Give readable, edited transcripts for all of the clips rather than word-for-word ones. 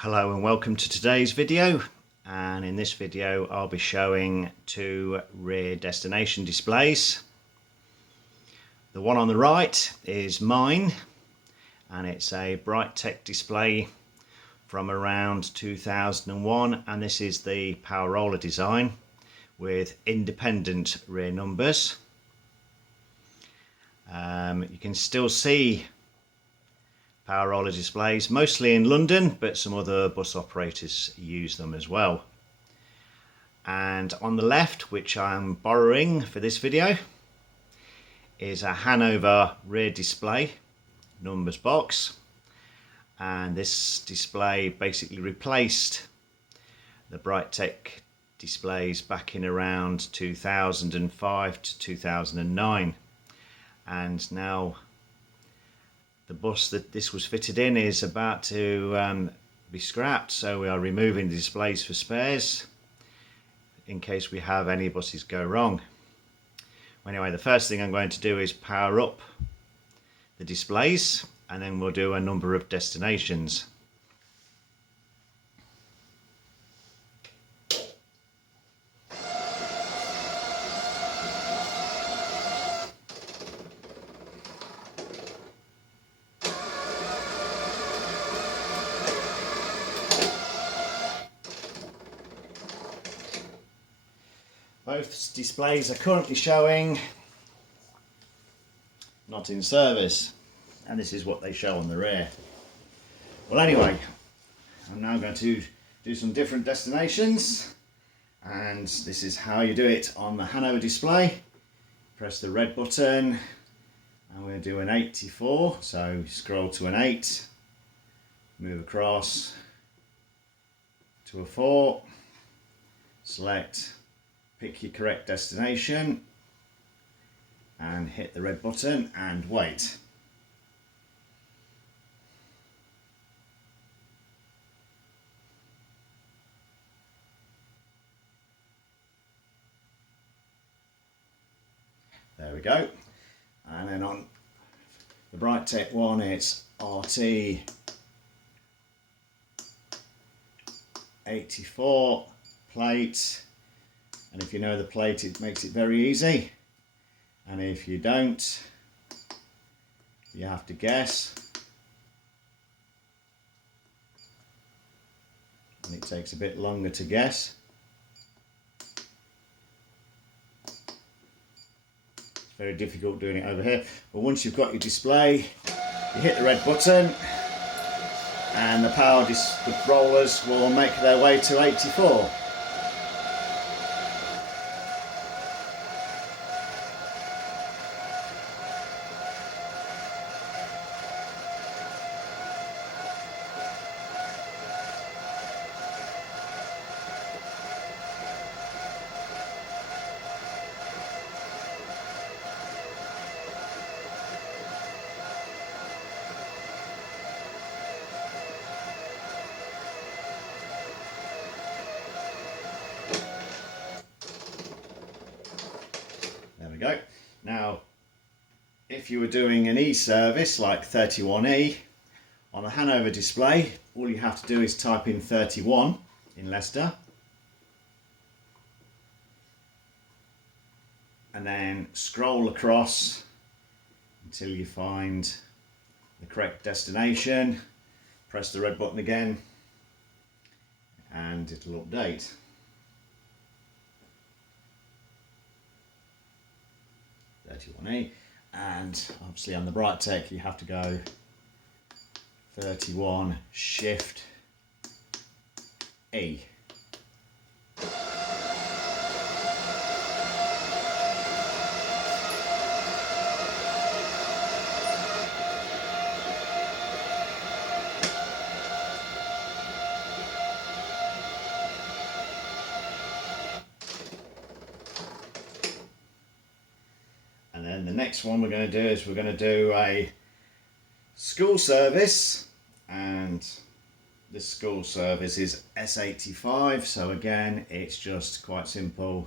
Hello and welcome to today's video, and in this video I'll be showing two rear destination displays. The one on the right is mine, and it's a Brightech display from around 2001, and this is the power roller design with independent rear numbers. You can still see power roller displays, mostly in London, but some other bus operators use them as well. And on the left, which I'm borrowing for this video, is a Hanover rear display numbers box, and this display basically replaced the Brightech displays back in around 2005 to 2009, and now the bus that this was fitted in is about to be scrapped, so we are removing the displays for spares in case we have any buses go wrong. Anyway, the first thing I'm going to do is power up the displays, and then we'll do a number of destinations. Both displays are currently showing not in service, and this is what they show on the rear. Well, anyway, I'm now going to do some different destinations, and this is how you do it on the Hanover display. Press the red button, and we're going to do an 84, so scroll to an 8, move across to a 4, select, pick your correct destination and hit the red button and wait. There we go. And then on the Brightech one, it's RT 84 plate. And if you know the plate, it makes it very easy. And if you don't, you have to guess. And it takes a bit longer to guess. It's very difficult doing it over here. But once you've got your display, you hit the red button, and the rollers will make their way to 84. There we go. Now, if you were doing an E-service like 31E on a Hanover display, all you have to do is type in 31 in Leicester, and then scroll across until you find the correct destination. Press the red button again and it'll update. E, and obviously on the Brightech you have to go 31 shift E. And then the next one we're going to do is we're going to do a school service, and this school service is S85, so again it's just quite simple.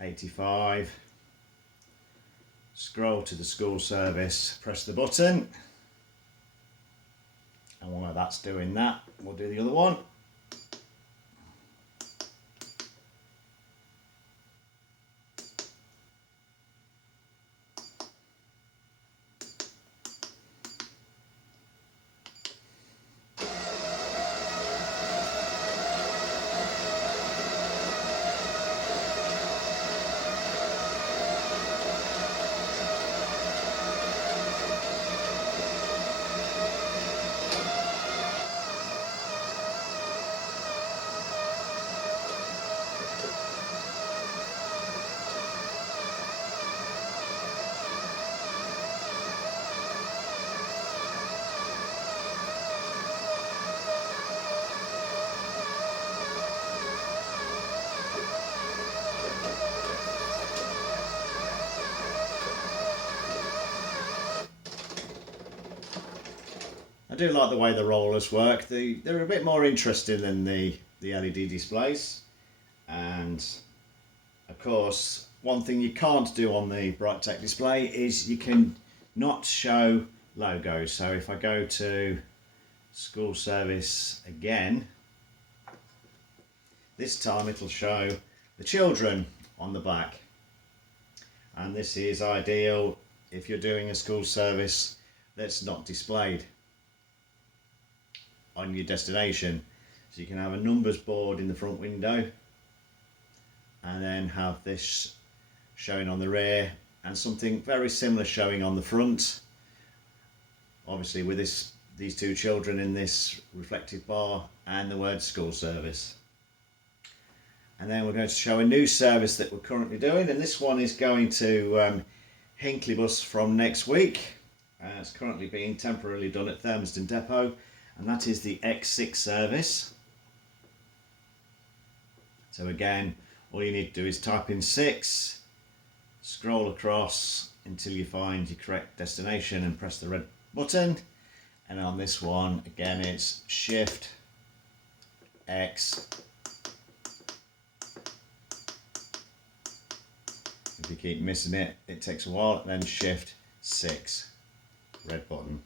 '85, scroll to the school service, press the button, and while that's doing that, we'll do the other one. I do like the way the rollers work. They're a bit more interesting than the LED displays. And of course, one thing you can't do on the BrightTech display is you can not show logos. So if I go to school service again, this time it'll show the children on the back. And this is ideal if you're doing a school service that's not displayed on your destination. So you can have a numbers board in the front window and then have this showing on the rear and something very similar showing on the front, obviously with these two children in this reflective bar and the word school service. And then we're going to show a new service that we're currently doing, and this one is going to Hinckley Bus from next week. It's currently being temporarily done at Thermiston Depot, and that is the X6 service. So again, all you need to do is type in 6, scroll across until you find your correct destination and press the red button. And on this one, again, it's Shift X. If you keep missing it, it takes a while, and then Shift 6, red button.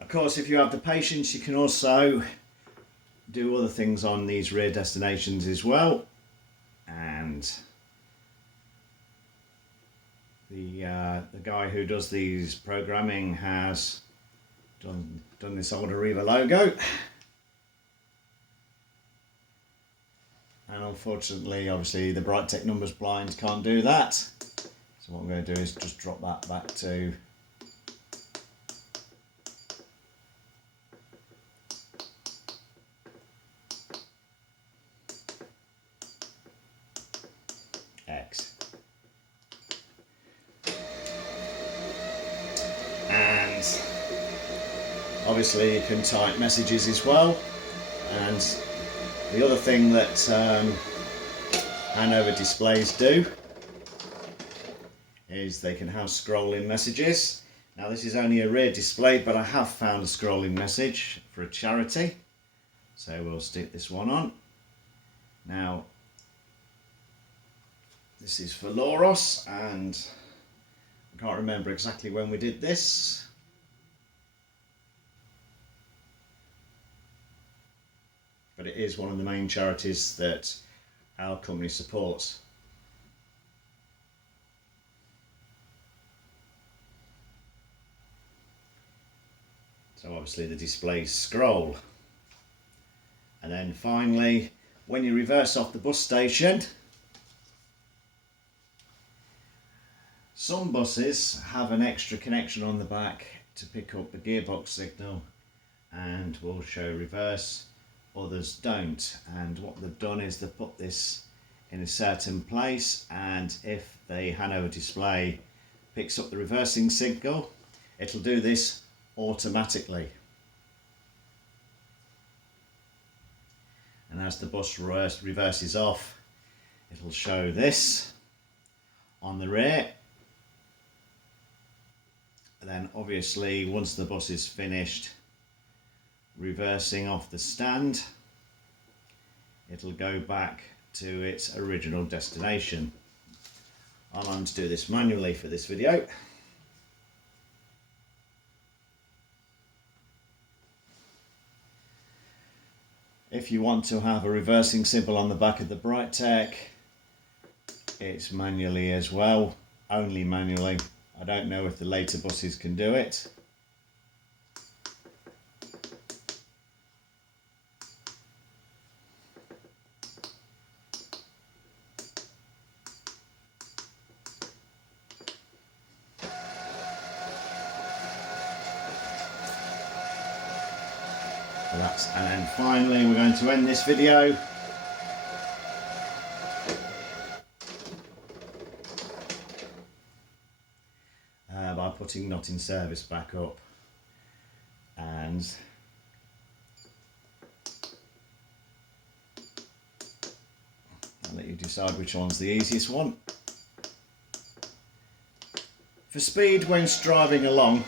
Of course, if you have the patience, you can also do other things on these rear destinations as well. And the guy who does these programming has done this old Arriva logo. And unfortunately, obviously, the BrightTech numbers blind can't do that. So what I'm going to do is just drop that back to X. And obviously you can type messages as well. And the other thing that Hanover displays do is they can have scrolling messages. Now this is only a rear display, but I have found a scrolling message for a charity. So we'll stick this one on. Now this is for Loros, and I can't remember exactly when we did this. But it is one of the main charities that our company supports. So obviously the displays scroll. And then finally, when you reverse off the bus station, some buses have an extra connection on the back to pick up the gearbox signal and will show reverse, others don't, and what they've done is they've put this in a certain place, and if the Hanover display picks up the reversing signal, it'll do this automatically. And as the bus reverses off, it'll show this on the rear. And then obviously once the bus is finished reversing off the stand, it'll go back to its original destination. I'm going to do this manually for this video. If you want to have a reversing symbol on the back of the Brightech, it's manually as well, only manually. I don't know if the later buses can do it. And then finally we're going to end this video by putting not in service back up, and I'll let you decide which one's the easiest one. For speed when driving along,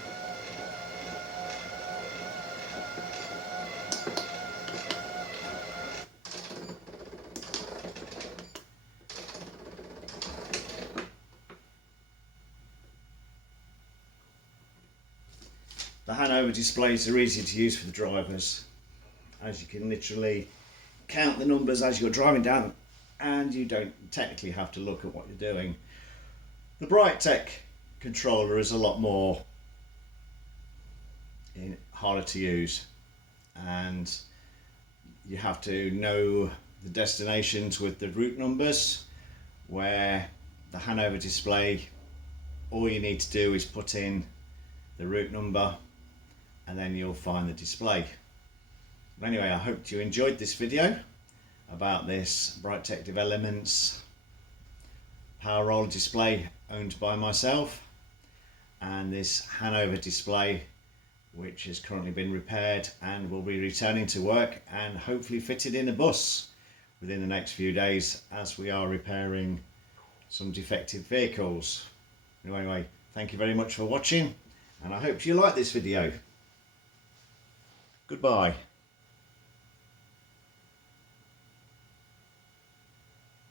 the Hanover displays are easy to use for the drivers, as you can literally count the numbers as you're driving down and you don't technically have to look at what you're doing. The Brightech controller is a lot more harder to use, and you have to know the destinations with the route numbers, where the Hanover display, all you need to do is put in the route number and then you'll find the display. But anyway, I hope you enjoyed this video about this Brightech Developments power roller display owned by myself, and this Hanover display which has currently been repaired and will be returning to work and hopefully fitted in a bus within the next few days, as we are repairing some defective vehicles. Anyway, thank you very much for watching, and I hope you like this video. Goodbye.